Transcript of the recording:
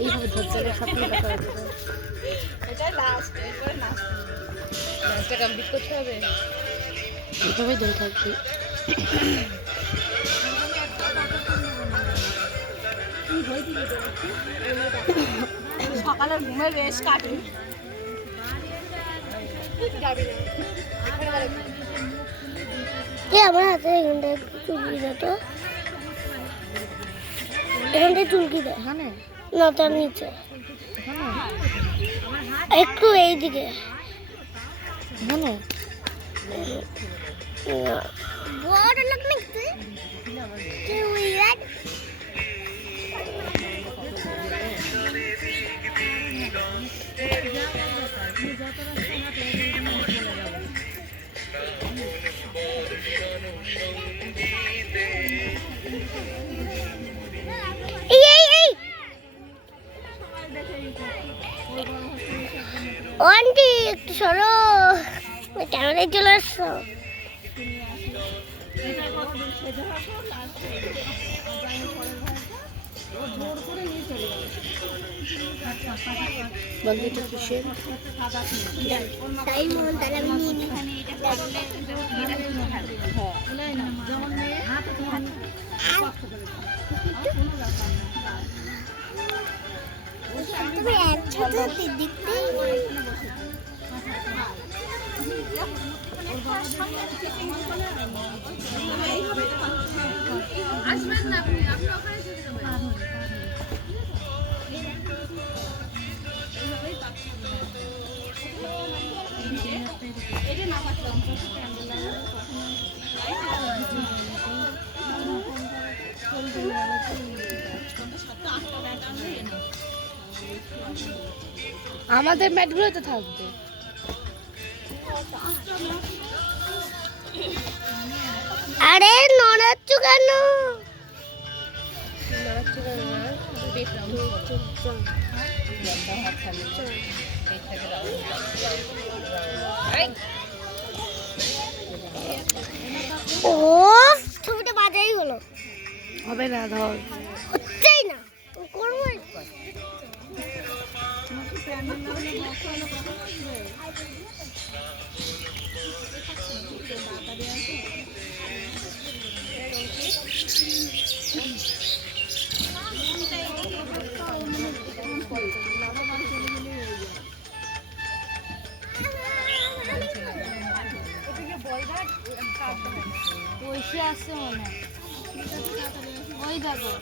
এইভাবে ধরতে গেলে সব কিছু দেখা যাবে। এটাই লাস্ট, এরপরে নাচটা কমপ্লিট করতে হবে। এইভাবেই ধরে থাকবি। সকালের ঘুমের রেশ কাটি আমার হাতে এখানটায় চুলকি দেয়, তো এখানটায় চুলকি দেয় এখানে না, তার নিচে একটু এইদিকে এখানে বড় লোক নাকি আন্টি একটু সরো, ক্যামেরায় চলে আসছো। বন্ধুটা কিসের তাই বল, তাহলে আমি তুমি একসাথে দেখতেই আসবেন না আপনি, আপনি ওখানে চলে যাবেন। আমাদের ম্যাটগুলো তো থাকবে। আরে নড়াচ্ছ কেন? ও ছবিটা বাজাই হলো, হবে না, ধর হচ্ছেই না করবো। পয়সা আছে মনে হয়, ওই দেখো